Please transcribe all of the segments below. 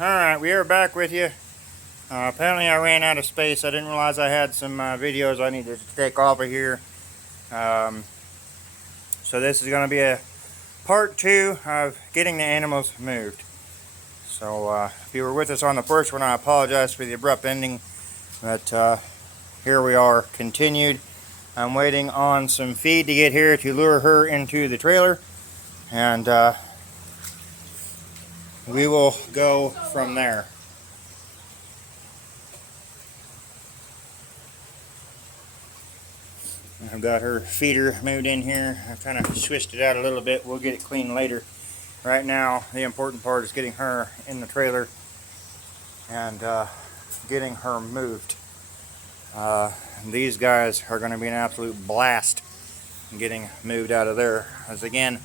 Alright, we are back with you. Apparently I ran out of space. I didn't realize I had some videos I needed to take off of here. So this is going to be a part 2 of getting the animals moved. So if you were with us on the first one, I apologize for the abrupt ending. But here we are, continued. I'm waiting on some feed to get here to lure her into the trailer. And we will go from there. I've got her feeder moved in here. I've kind of switched it out a little bit. We'll get it clean later. Right now, the important part is getting her in the trailer and getting her moved. These guys are going to be an absolute blast getting moved out of there. As again,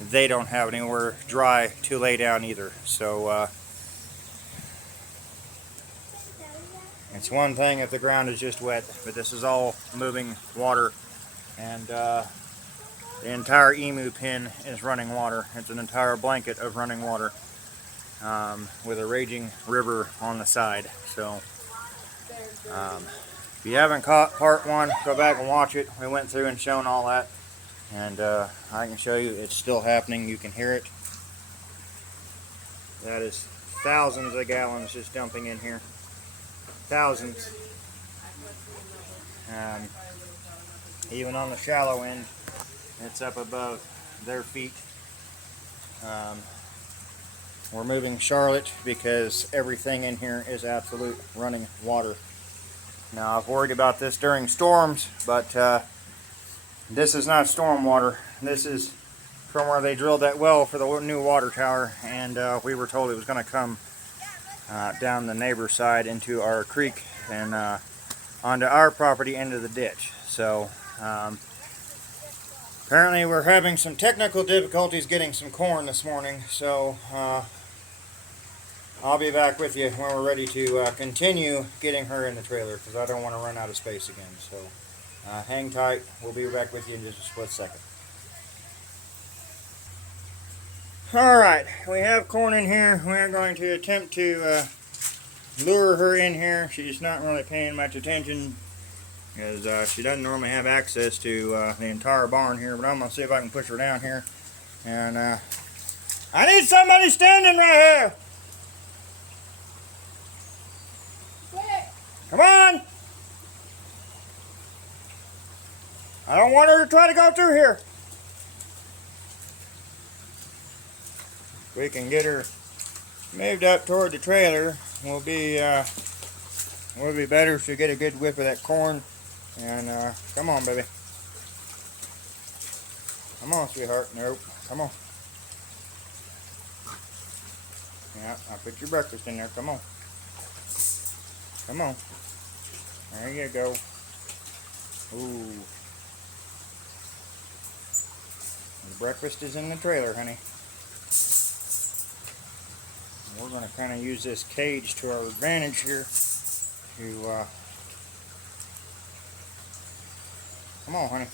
they don't have anywhere dry to lay down either. So it's one thing if the ground is just wet, but this is all moving water, and the entire emu pen is running water. It's an entire blanket of running water with a raging river on the side. So if you haven't caught part 1, go back and watch it. We went through and shown all that, and I can show you it's still happening. You can hear it. That is thousands of gallons just dumping in here. Thousands. Even on the shallow end, it's up above their feet. We're moving Charlotte because everything in here is absolute running water. Now, I've worried about this during storms, but this is not storm water. This is from where they drilled that well for the new water tower, and we were told it was going to come down the neighbor's side into our creek and onto our property into the ditch. So apparently we're having some technical difficulties getting some corn this morning, so I'll be back with you when we're ready to continue getting her in the trailer, because I don't want to run out of space again. So hang tight. We'll be back with you in just a split second. Alright, we have corn in here. We're going to attempt to lure her in here. She's not really paying much attention because she doesn't normally have access to the entire barn here, but I'm going to see if I can push her down here. And I need somebody standing right here. Come on. I don't want her to try to go through here. We can get her moved up toward the trailer. We'll be better if we get a good whiff of that corn. And come on, baby. Come on, sweetheart. Nope. Come on. Yeah, I put your breakfast in there. Come on. Come on. There you go. Ooh. The breakfast is in the trailer, honey. We're going to kind of use this cage to our advantage here to come on, honey.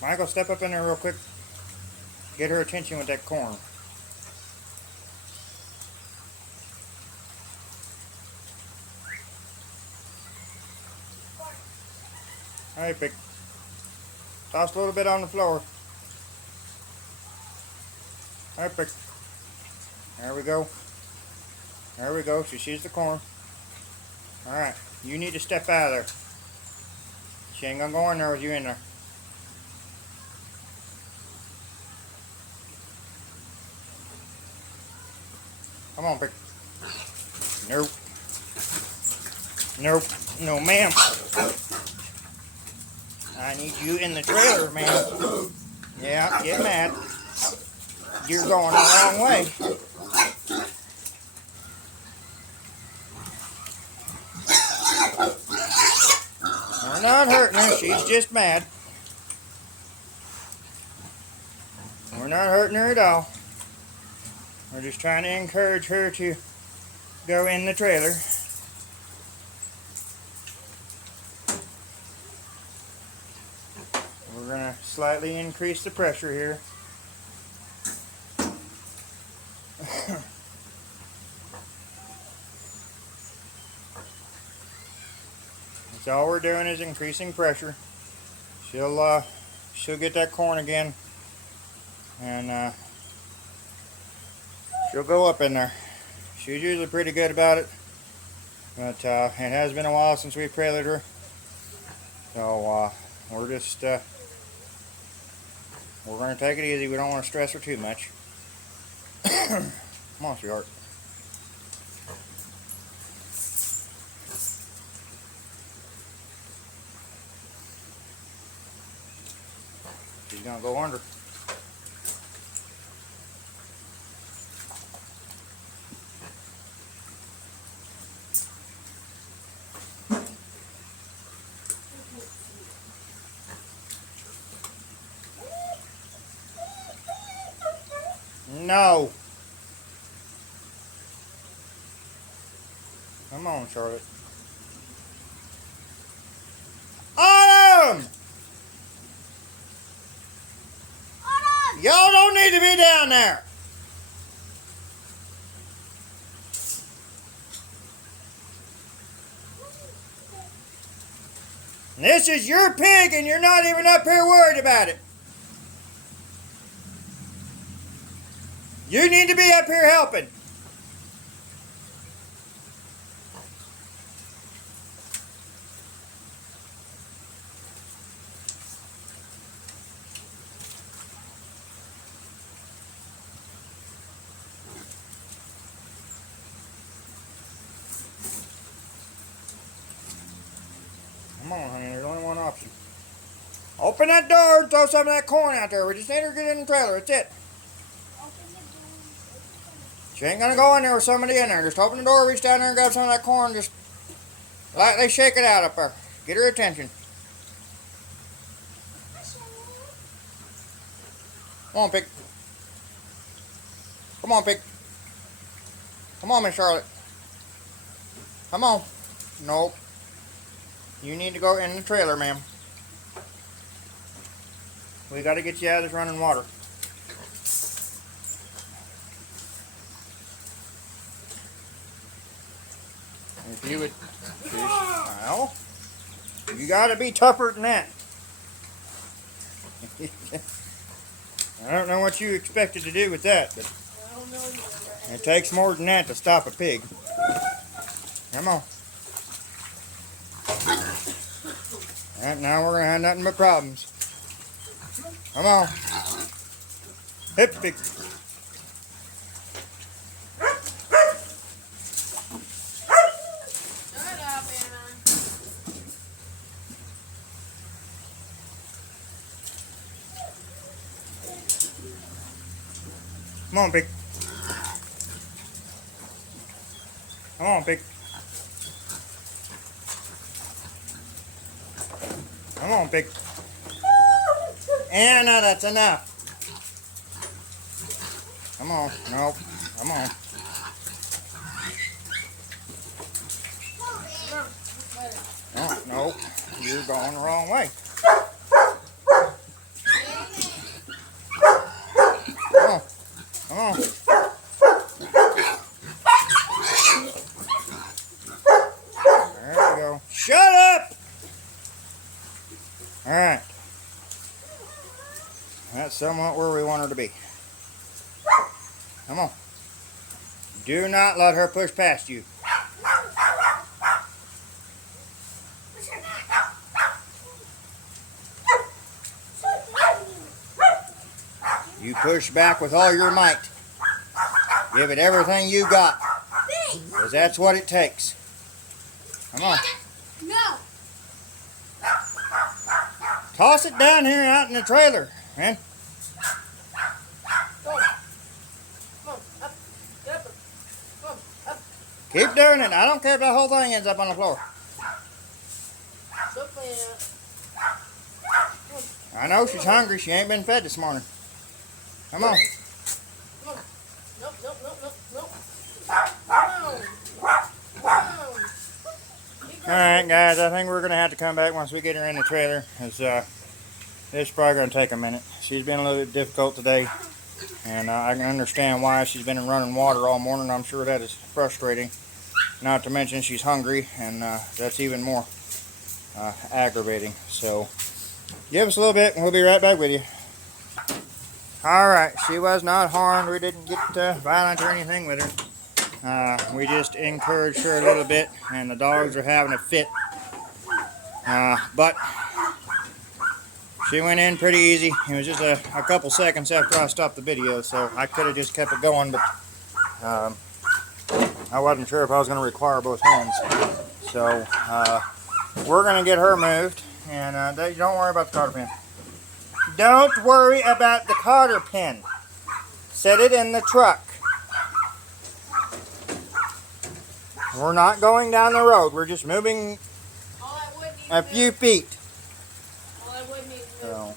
Michael, step up in there real quick. Get her attention with that corn. Hey, pick. Toss a little bit on the floor. Perfect. There we go. There we go. She sees the corn. Alright. You need to step out of there. She ain't gonna go in there with you in there. Come on, Pick. Nope. Nope. No, ma'am. I need you in the trailer, ma'am. Yeah, get mad. You're going the wrong way. We're not hurting her. She's just mad. We're not hurting her at all. We're just trying to encourage her to go in the trailer. We're going to slightly increase the pressure here. So all we're doing is increasing pressure. She'll get that corn again, and she'll go up in there. She's usually pretty good about it, but it has been a while since we've trailered her. So we're just we're gonna take it easy. We don't want to stress her too much. Come on, sweetheart. She's gonna go under. No. Come on, Charlotte. Autumn! Autumn! Y'all don't need to be down there. This is your pig and you're not even up here worried about it. You need to be up here helping. Come on, honey, there's only one option. Open that door and throw some of that corn out there. We just need her to get in the trailer, that's it. She ain't gonna go in there with somebody in there. Just open the door, reach down there and grab some of that corn. Just lightly shake it out up there. Get her attention. Come on, pig. Come on, pig. Come on, Miss Charlotte. Come on. Nope. You need to go in the trailer, ma'am. We gotta get you out of this running water. If you would just, well, you gotta be tougher than that. I don't know what you expected to do with that, but it takes more than that to stop a pig. Come on. And now we're gonna have nothing but problems. Come on. Hip pig. Come on, pig. Come on, pig. Come on, pig. And now that's enough. Come on. Nope. Come on. Oh, nope. You're going the wrong way. Come on. Come on. There we go. Shut up! Alright. That's somewhat where we want her to be. Come on. Do not let her push past you. You push back with all your might. Give it everything you got. Because that's what it takes. Come on. No. Toss it down here out in the trailer, man. Keep doing it. I don't care if the whole thing ends up on the floor. I know she's hungry. She ain't been fed this morning. Come on. Alright, guys. I think we're going to have to come back once we get her in the trailer. It's probably going to take a minute. She's been a little bit difficult today. And I can understand why. She's been in running water all morning. I'm sure that is frustrating. Not to mention she's hungry, and that's even more aggravating. So give us a little bit and we'll be right back with you. Alright, she was not harmed. We didn't get violent or anything with her. We just encouraged her a little bit, and the dogs are having a fit. But she went in pretty easy. It was just a couple seconds after I stopped the video, so I could have just kept it going, but I wasn't sure if I was going to require both hands. So we're going to get her moved, and don't worry about the cotter pin. Don't worry about the cotter pin. Set it in the truck. We're not going down the road. We're just moving a few feet. So.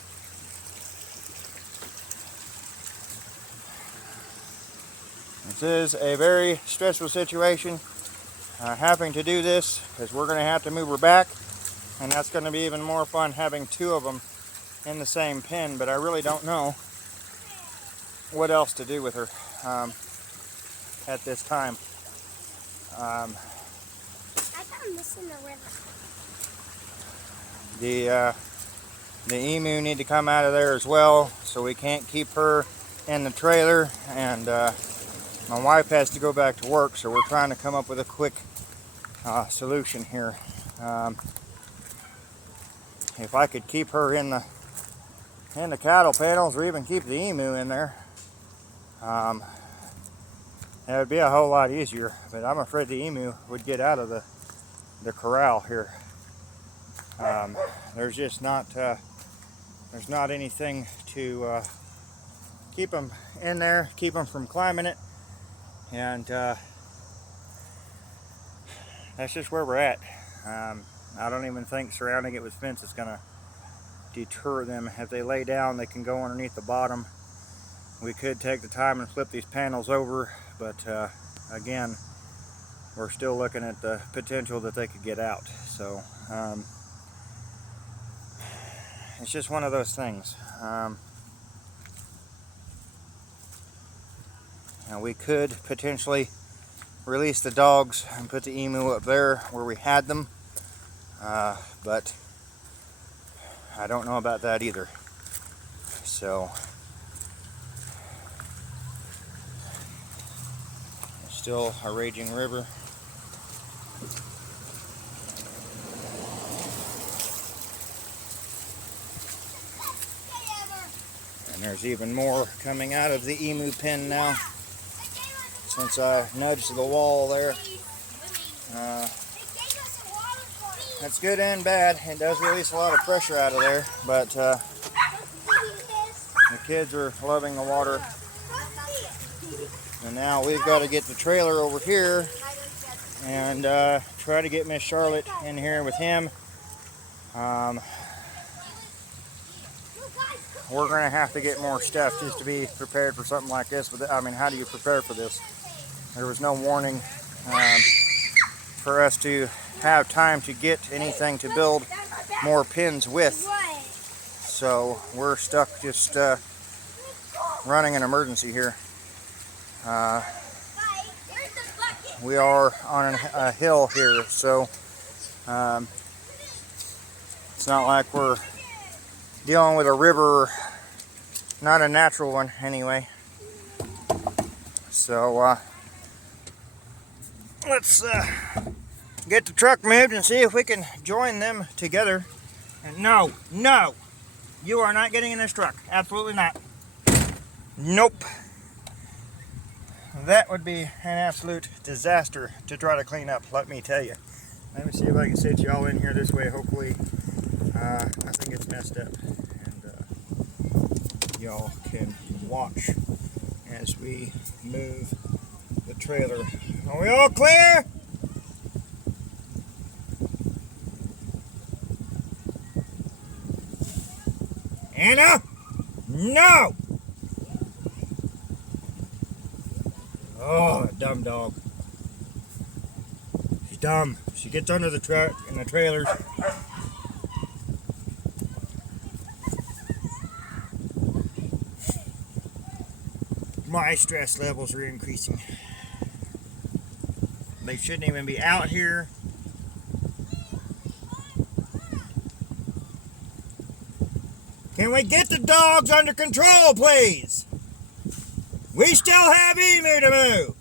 This is a very stressful situation, having to do this, because we're going to have to move her back, and that's going to be even more fun having two of them in the same pen, but I really don't know what else to do with her at this time. I thought I'm missing the river. The emu need to come out of there as well, so we can't keep her in the trailer, and my wife has to go back to work, so we're trying to come up with a quick solution here. If I could keep her in the cattle panels, or even keep the emu in there, that would be a whole lot easier, but I'm afraid the emu would get out of the corral here. There's just not there's not anything to keep them in there, keep them from climbing it, and that's just where we're at. I don't even think surrounding it with fence is going to deter them. If they lay down, they can go underneath the bottom. We could take the time and flip these panels over, but again, we're still looking at the potential that they could get out. So it's just one of those things. Now we could potentially release the dogs and put the emu up there where we had them, but I don't know about that either. So it's still a raging river. And there's even more coming out of the emu pen now, since I nudged the wall there. That's good and bad. It does release a lot of pressure out of there, but the kids are loving the water. And now we've got to get the trailer over here and try to get Miss Charlotte in here with him. We're going to have to get more stuff just to be prepared for something like this. But I mean, how do you prepare for this? There was no warning for us to have time to get anything to build more pins with. So we're stuck just running an emergency here. We are on a hill here, so it's not like we're dealing with a river, not a natural one anyway. So let's get the truck moved and see if we can join them together. And no, you are not getting in this truck. Absolutely not. Nope. That would be an absolute disaster to try to clean up, let me tell you. Let me see if I can sit y'all in here this way. Hopefully, I think it's messed up, and y'all can watch as we move the trailer. Are we all clear? Anna? No! Oh, dumb dog. She's dumb. She gets under the truck and the trailers. My stress levels are increasing. They shouldn't even be out here. Can we get the dogs under control, please? We still have Emu to move.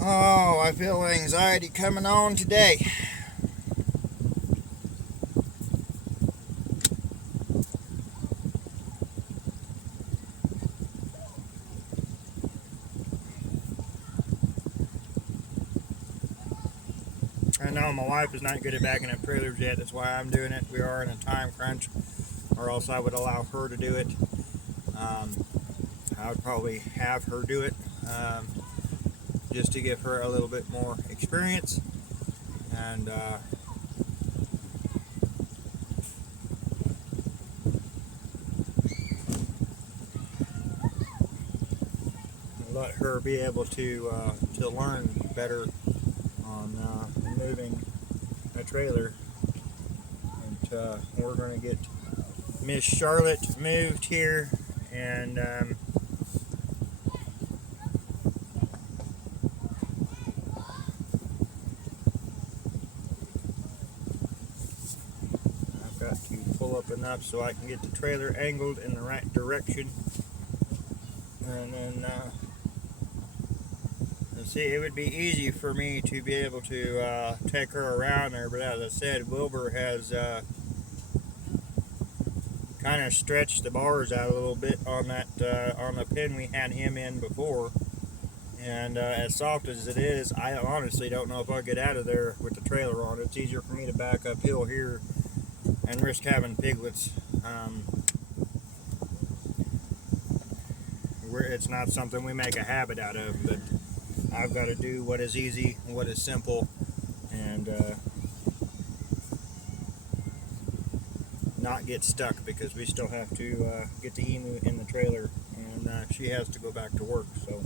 Oh, I feel anxiety coming on today. I know my wife is not good at backing up trailers yet. That's why I'm doing it. We are in a time crunch, or else I would allow her to do it. I would probably have her do it just to give her a little bit more experience. And let her be able to learn better on moving a trailer. And we're going to get Miss Charlotte moved here, and I've got to pull up enough so I can get the trailer angled in the right direction. And then see, it would be easy for me to be able to take her around there, but as I said, Wilbur has kind of stretched the bars out a little bit on that on the pin we had him in before, and as soft as it is, I honestly don't know if I'll get out of there with the trailer on. It's easier for me to back uphill here and risk having piglets. It's not something we make a habit out of, but I've got to do what is easy, what is simple, and not get stuck, because we still have to get the Emu in the trailer, and she has to go back to work. So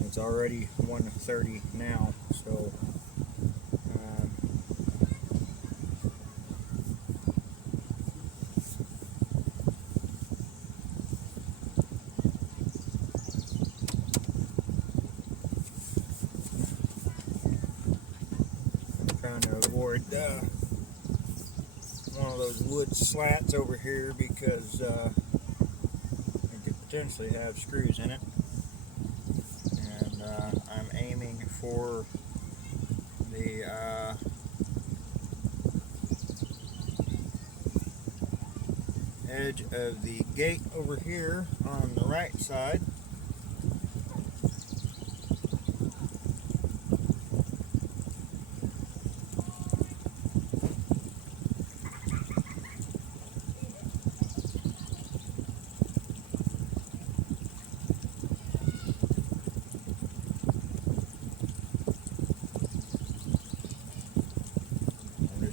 it's already 1:30 now, so trying to avoid one of those wood slats over here, because it could potentially have screws in it, and I'm aiming for the edge of the gate over here on the right side.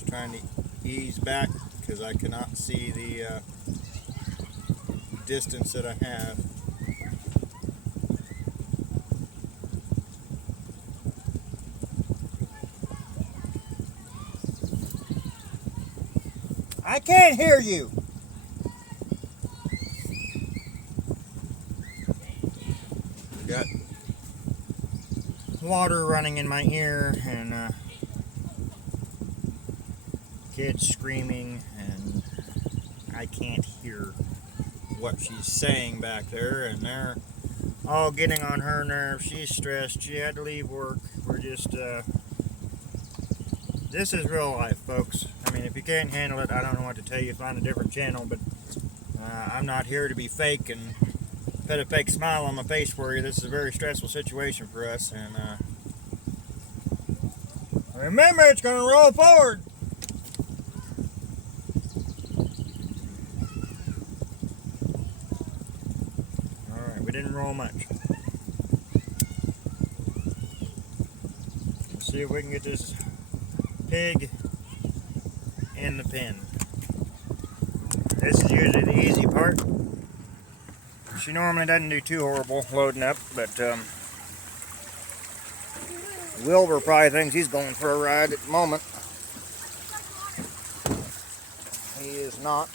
Trying to ease back because I cannot see the distance that I have. I can't hear you. Got water running in my ear, and kids screaming, and I can't hear what she's saying back there, and they're all getting on her nerves. She's stressed. She had to leave work. We're just this is real life, folks. I mean, if you can't handle it, I don't know what to tell you. Find a different channel, but I'm not here to be fake and put a fake smile on my face for you. This is a very stressful situation for us, and remember, it's going to roll forward. Didn't roll much. Let's see if we can get this pig in the pen. This is usually the easy part. She normally doesn't do too horrible loading up, but Wilbur probably thinks he's going for a ride at the moment. He is not.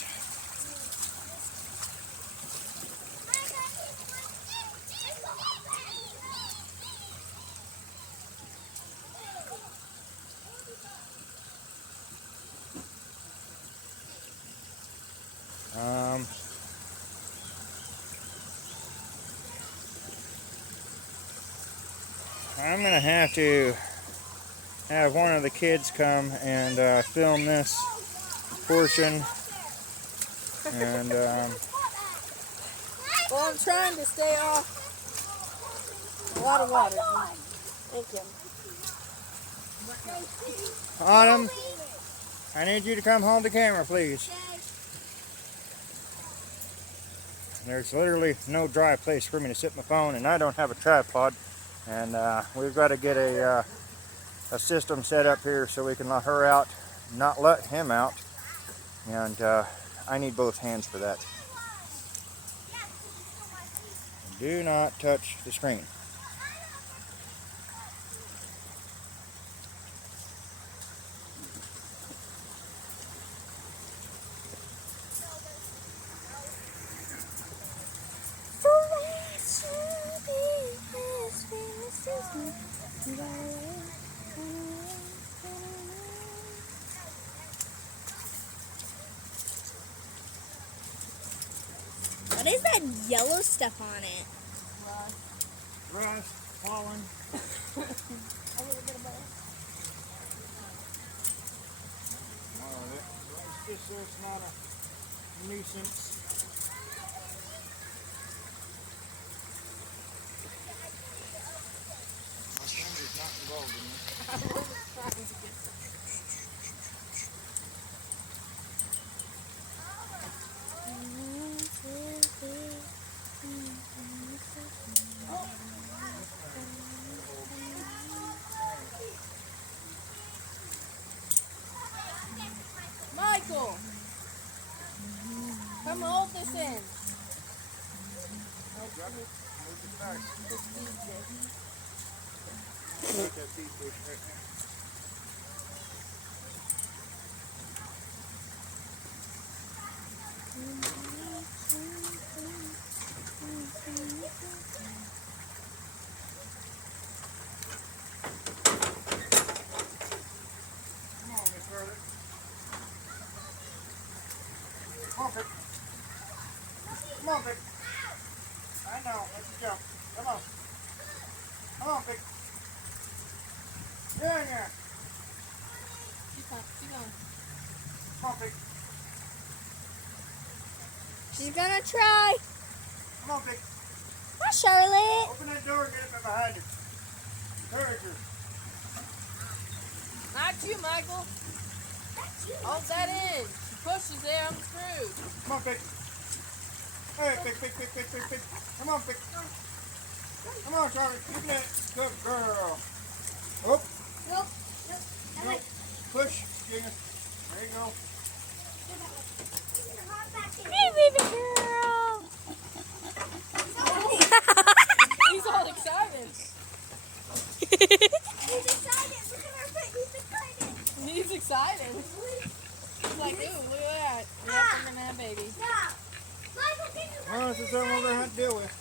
I'm gonna have to have one of the kids come and film this portion, and Well, I'm trying to stay off a lot of water. Thank you. Autumn, I need you to come hold the camera, please. There's literally no dry place for me to sit my phone, and I don't have a tripod. And we've got to get a system set up here so we can let her out, not let him out. And I need both hands for that. Do not touch the screen. What is that yellow stuff on it? Rust, pollen. A little bit of both. Just so it's not a nuisance. My finger's not involved in this. Michael, come hold this in. Come on, Vic. Come on, Vic. I know. Let's jump. Come on. Come on, Vic. Get in there. Keep going. Come on, Vic. She's gonna try. Come on, Vic. Hi, Charlotte. Open that door and get it from behind you. Encourage her. Not you, Michael. Hold that in. She pushes there, I'm screwed. Come on, Vic. Hey, Vic. Come on, Vic. Come on, Charlie. Look at that. Good girl. Oh. Nope. Push, Gina. There you go. Hey, baby girl. He's all excited. He's excited. Look at her face. He's excited. He's excited. He's like, ooh, look at that. Yep, I'm gonna have a baby. Well, this is something we're going to have to deal with.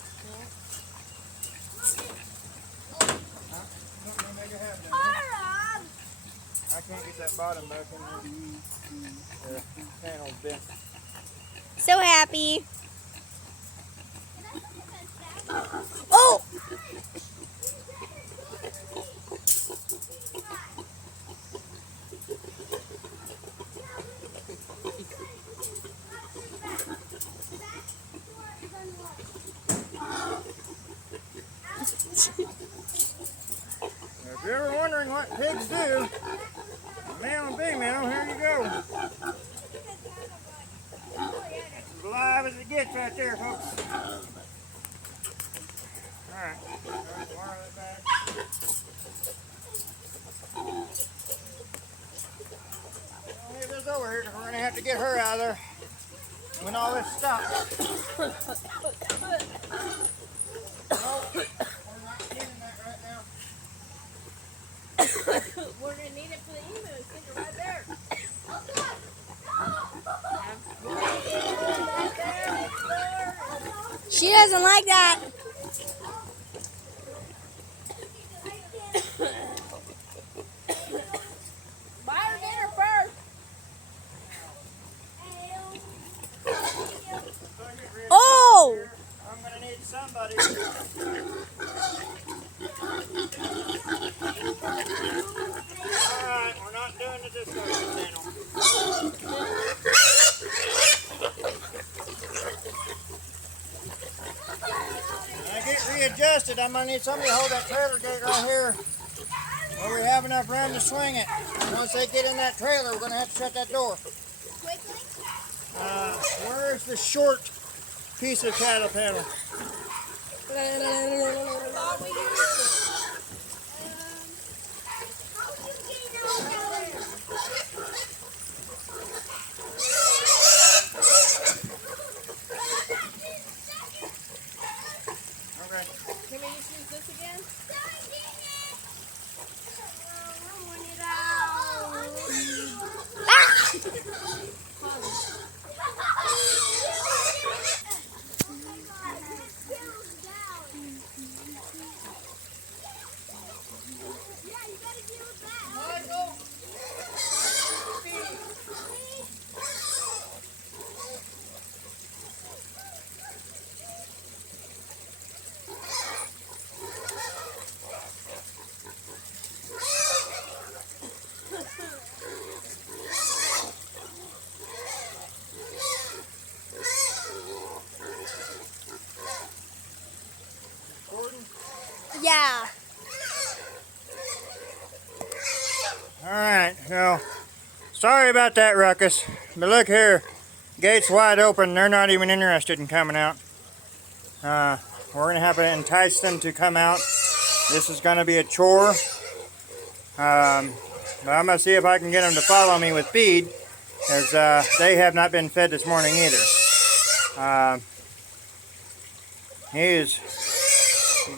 Something they make it happen. I can't get that bottom back in there. The panel's bent. So happy. Oh! If you're ever wondering what pigs do, male and female, here you go. As live as it gets right there, folks. Alright, wire that back. I'll leave this over here because we're going to have to get her out of there when all this stops. Nope, we're not getting that right now. we're gonna need it for the emu. Stick it right there. She doesn't like that. Buy her dinner first. Oh! I'm gonna need somebody. Alright, we're not doing the discussion channel. When I get readjusted, I'm gonna need somebody to hold that trailer gate right here where we have enough room to swing it. Once they get in that trailer, we're gonna have to shut that door. Where's the short piece of cattle panel? Okay. Can we just use this again? Yeah. Alright, so sorry about that, Ruckus. But look here, gate's wide open. They're not even interested in coming out. We're going to have to entice them to come out. This is going to be a chore. But I'm going to see if I can get them to follow me with feed, as they have not been fed this morning either. He is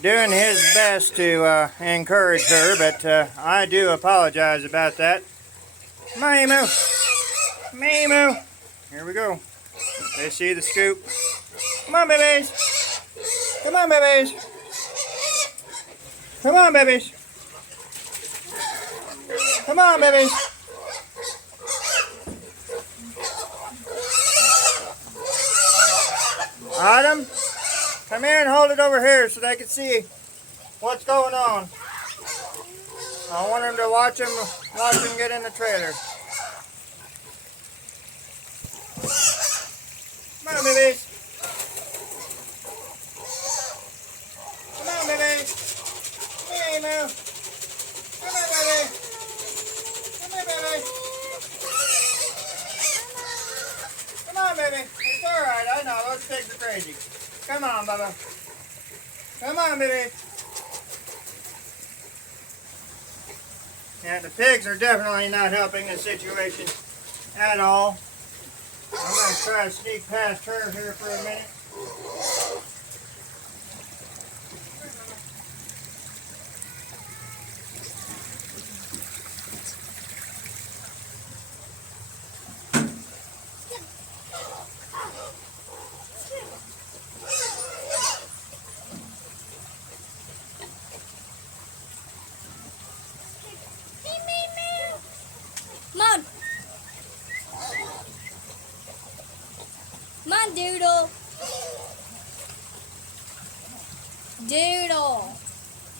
doing his best to encourage her, but I do apologize about that. Come on, Emu. Come on, Emu. Here we go. They see the scoop. Come on, babies. Come on, babies. Come on, babies. Come on, babies. Autumn, come here and hold it over here so they can see what's going on. I want them to watch them get in the trailer. Come on, babies. Come on, babies. Come here, Emu. Come here, baby. Come here, baby. Come on, baby. It's all right. I know. Those pigs are crazy. Come on, Bubba. Come on, baby. Yeah, the pigs are definitely not helping the situation at all. I'm going to try to sneak past her here for a minute. Come on. Come on, Doodle. Doodle.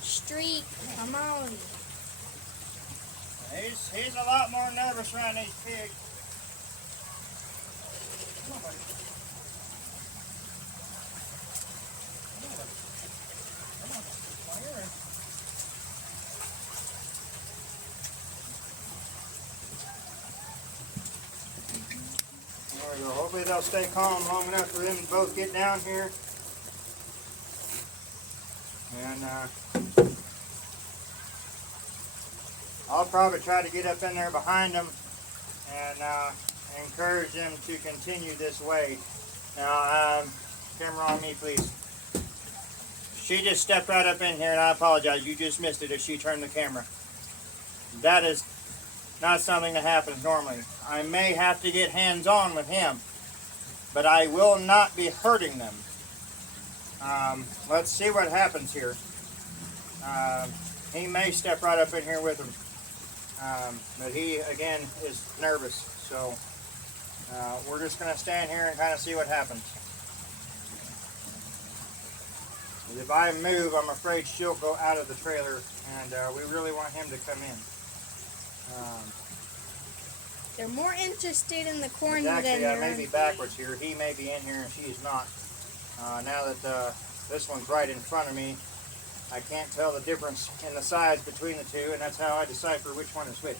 Streak. Come on. He's a lot more nervous around these pigs. Come on, buddy. Come on. Come on, you're in. There we go. Hopefully they'll stay calm long enough for them to both get down here. And I'll probably try to get up in there behind them and encourage them to continue this way. Now, camera on me, please. She just stepped right up in here, and I apologize. You just missed it as she turned the camera. that is not something that happens normally. I may have to get hands-on with him, but I will not be hurting them. Let's see what happens here. He may step right up in here with him, but he, again, is nervous. So we're just going to stand here and kind of see what happens. If I move, I'm afraid she'll go out of the trailer, and we really want him to come in. They're more interested in the corn Actually, than I may be backwards here. He may be in here and she's not. Now that this one's right in front of me, I can't tell the difference in the size between the two, and that's how I decipher which one is which.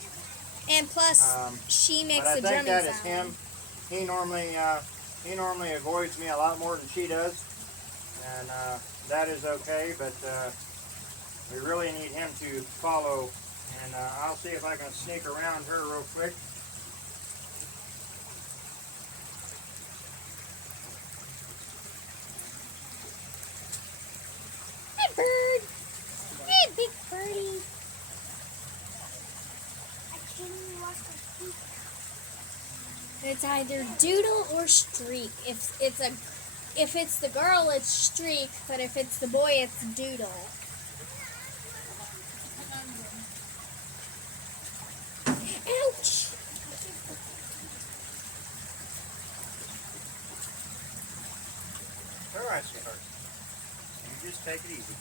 And plus, she makes But I the think drumming that sound. is him. He normally avoids me a lot more than she does, and that is okay. But we really need him to follow, and I'll see if I can sneak around her real quick. Hey, bird. Hey, big birdie. It's either Doodle or Streak. If it's the girl, it's Streak, but if it's the boy, it's Doodle. Ouch! All right, sweetheart. You just take it easy.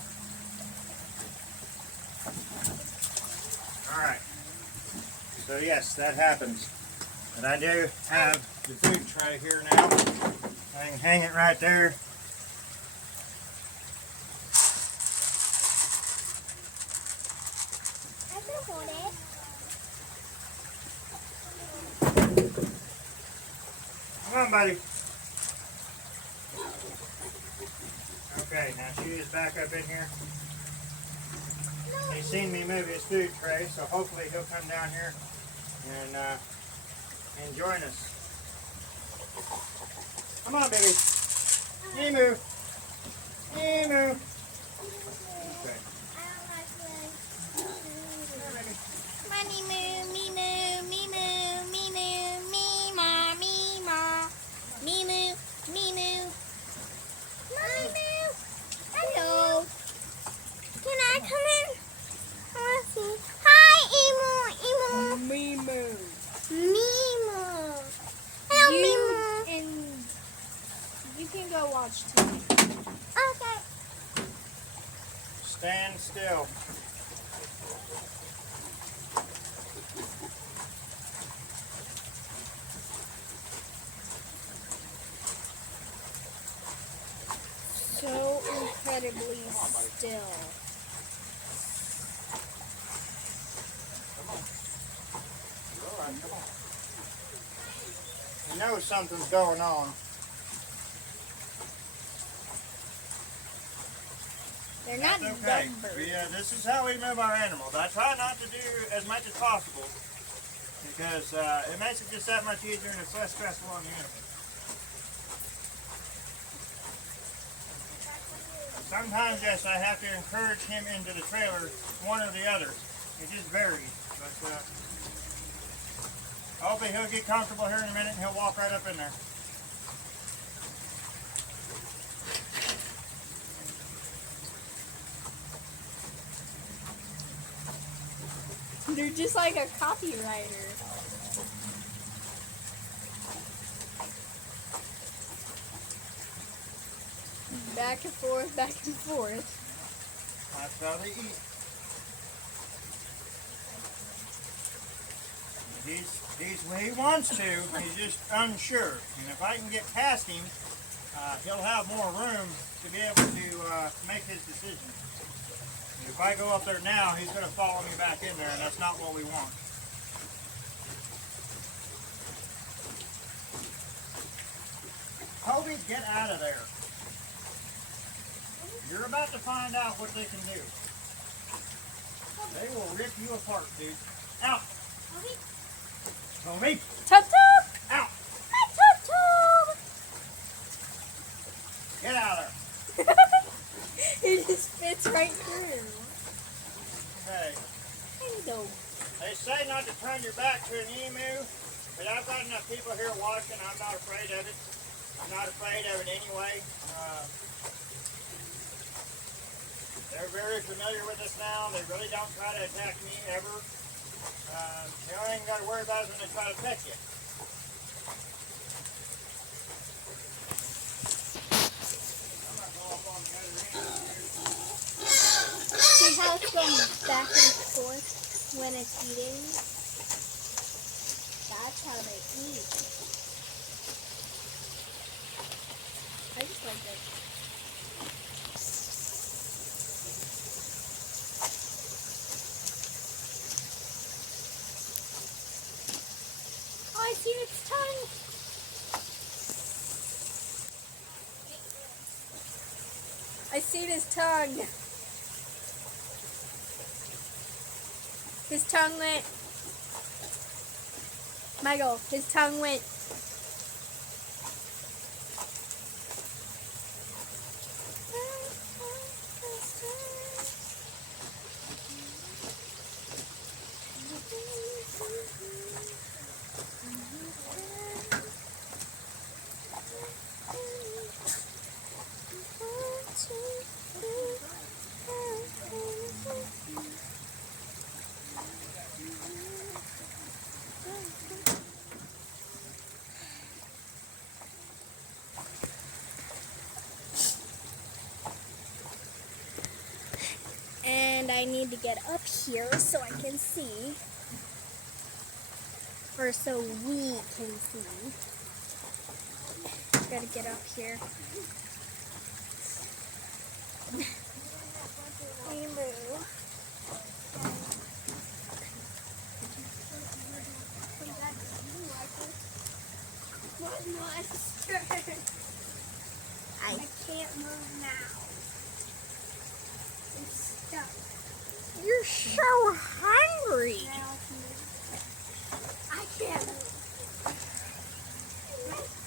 All right. So yes, that happens. But I do have the food tray here now. I can hang it right there. I can hold it. Come on, buddy. Okay, now she is back up in here. He's seen me move his food tray, so hopefully he'll come down here and join us. Come on, baby. Emu. Emu. Okay. Money moo, me moo, me moo, me moo, me ma, me ma, me moo, me moo. Mommy moo. Hello. Can I come in? I see. Hi, Emu, Emu. Me moo. Mimo. Hello, You Mimo. and you can go watch TV. Okay. Stand still. So incredibly still. All right, come on. You know something's going on. They're not That's okay. dumb birds. This is how we move our animals. I try not to do as much as possible because it makes it just that much easier and it's less stressful on the animal. Sometimes, yes, I have to encourage him into the trailer, one or the other. It just varies. But hopefully he'll get comfortable here in a minute and he'll walk right up in there. They're just like a copywriter. Back and forth, back and forth. That's how they eat. He wants to, he's just unsure. And if I can get past him, he'll have more room to be able to make his decision. If I go up there now, he's going to follow me back in there, and that's not what we want. Toby, get out of there. You're about to find out what they can do. They will rip you apart, dude. Out. Toby. Tub tub! Out. Hi, tub tub! Get out of It just fits right through. there. Okay. There you go. They say not to turn your back to an emu, but I've got enough people here watching. I'm not afraid of it. I'm not afraid of it anyway. They're very familiar with us now. They really don't try to attack me ever. The only thing you got to worry about is when they try to pet you. I'm not going up on the other end here. See how it's going back and forth when it's eating? That's how they eat. I just like it. Oh, I see its tongue. I seen his tongue. His tongue went. Michael, his tongue went. And I need to get up here so I can see. Or so we can see. Gotta get up here. Emu. I can't move now. It's stuck. You're so hungry. Now I can't move.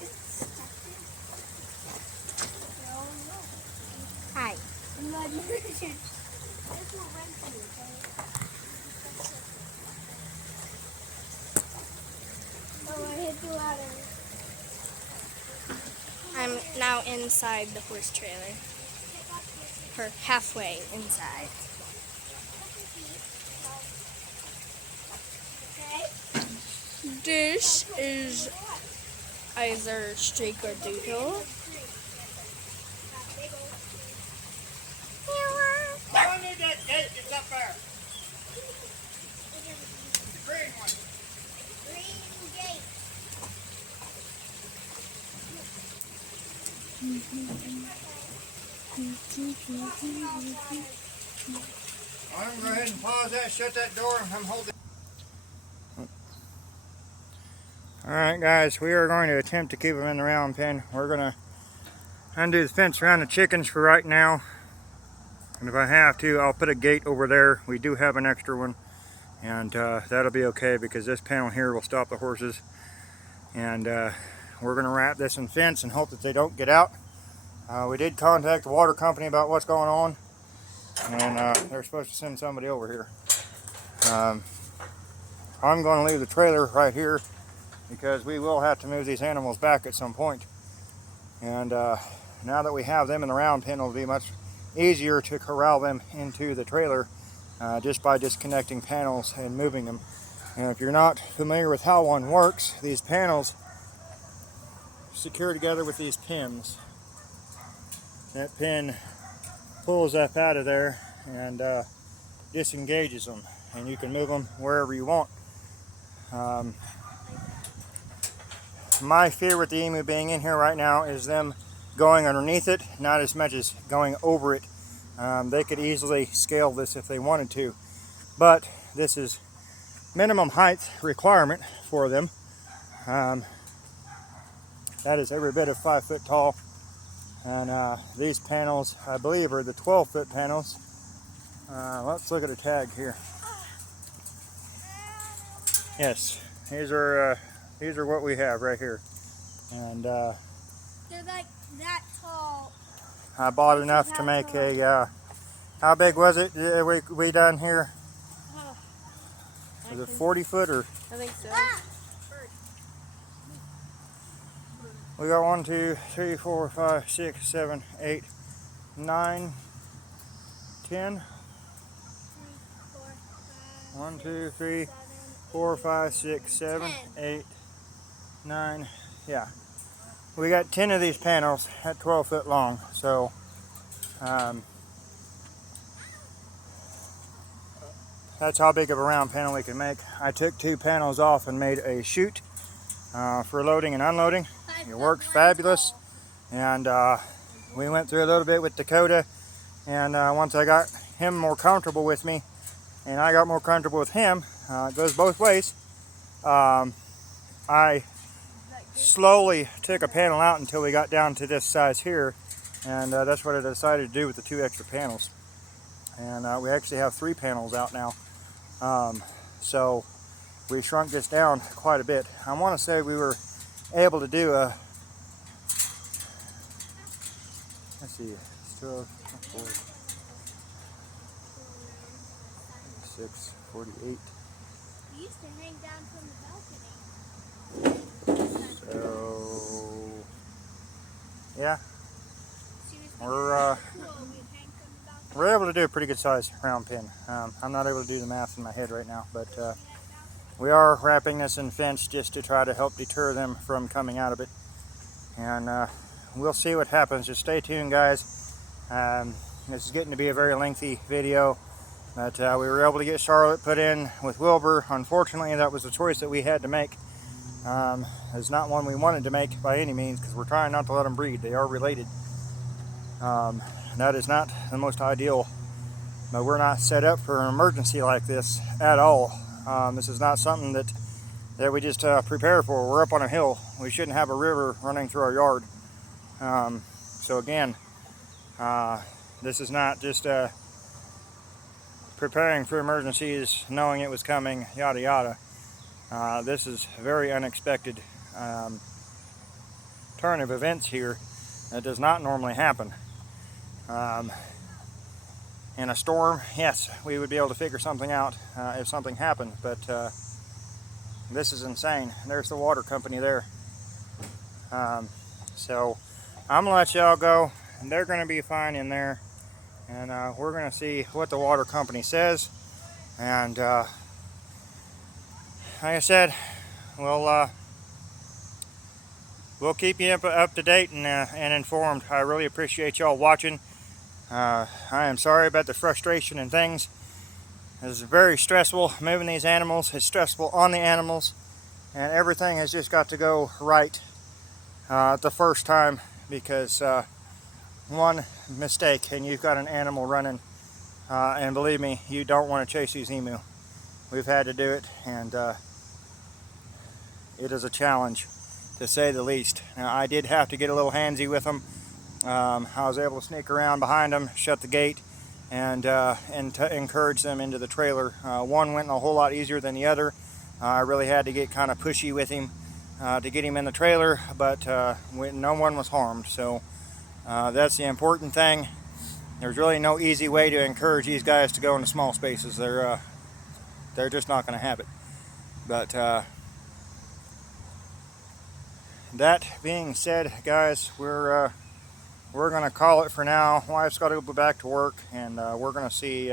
It's stuck. No. Hi. I'm not moving. This will run to you, okay? Oh, I hit the ladder. I'm now inside the horse trailer. Or halfway inside. This is either Streak or Doodle. I don't need that gate that's up there. The green one. Green gate. I'm going to go ahead and pause that, shut that door, I'm holding. Alright guys, we are going to attempt to keep them in the round pen. We're going to undo the fence around the chickens for right now. And if I have to, I'll put a gate over there. We do have an extra one. And that'll be okay because this panel here will stop the horses. And we're going to wrap this in fence and hope that they don't get out. We did contact the water company about what's going on. And they're supposed to send somebody over here. I'm going to leave the trailer right here because we will have to move these animals back at some point. And now that we have them in the round pen, it'll be much easier to corral them into the trailer just by disconnecting panels and moving them. And if you're not familiar with how one works, these panels secure together with these pins. That pin pulls up out of there and disengages them, and you can move them wherever you want. My fear with the emu being in here right now is them going underneath it, not as much as going over it. They could easily scale this if they wanted to, but this is minimum height requirement for them. That is every bit of 5 foot tall, and these panels, I believe, are the 12-foot panels. Let's look at a tag here. Yes, these are what we have right here, and They're like that tall. I bought enough to make a. How big was it? We done here? Is it 40 foot or? I think so. We got 1, 2, 3, 4, 5, 6, 7, 8, 9, 10. 1, 2, 3, 4, 5, 6, 7, 8, 9. Yeah. We got 10 of these panels at 12 foot long. So that's how big of a round panel we can make. I took 2 panels off and made a chute for loading and unloading. It works fabulous. And we went through a little bit with Dakota. And once I got him more comfortable with me, and I got more comfortable with him, it goes both ways. I slowly took a panel out until we got down to this size here, and that's what I decided to do with the 2 extra panels. And we actually have 3 panels out now. So we shrunk this down quite a bit. I want to say we were able to do a, let's see, 12, 4, 6, 48. You used to hang down from the balcony. So, yeah, She was we're cool. We'd hang from the balcony. we're able to do a pretty good size round pin. I'm not able to do the math in my head right now, but we are wrapping this in fence just to try to help deter them from coming out of it. And we'll see what happens. Just stay tuned, guys. This is getting to be a very lengthy video, but we were able to get Charlotte put in with Wilbur. Unfortunately, that was the choice that we had to make. It's not one we wanted to make by any means, because we're trying not to let them breed. They are related. That is not the most ideal, but we're not set up for an emergency like this at all. This is not something that we just prepare for. We're up on a hill. We shouldn't have a river running through our yard. So again, this is not just preparing for emergencies, knowing it was coming, yada yada. This is a very unexpected turn of events here that does not normally happen. In a storm, yes, we would be able to figure something out if something happened, but this is insane. There's the water company there. So I'm gonna let y'all go, and they're gonna be fine in there, and we're gonna see what the water company says. And like I said, we'll keep you up to date and informed. I really appreciate y'all watching. I am sorry about the frustration and things. It's very stressful moving these animals. It's stressful on the animals, and everything has just got to go right the first time, because one mistake and you've got an animal running, and believe me, you don't want to chase these emu. We've had to do it, and it is a challenge, to say the least. Now, I did have to get a little handsy with them. I was able to sneak around behind them, shut the gate, and encourage them into the trailer. One went a whole lot easier than the other. I really had to get kind of pushy with him to get him in the trailer, but no one was harmed. So that's the important thing. There's really no easy way to encourage these guys to go into small spaces. They're just not going to have it. But that being said, guys, we're going to call it for now. Wife's got to go back to work, and we're going to see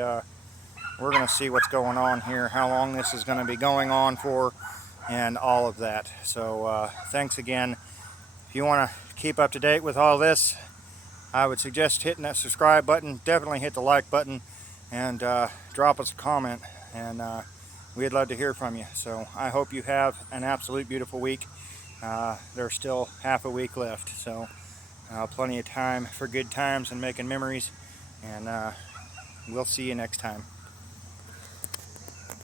what's going on here, how long this is going to be going on for, and all of that. So thanks again. If you want to keep up to date with all this, I would suggest hitting that subscribe button. Definitely hit the like button, and drop us a comment, and we'd love to hear from you. So I hope you have an absolute beautiful week. There's still half a week left, so plenty of time for good times and making memories, and we'll see you next time.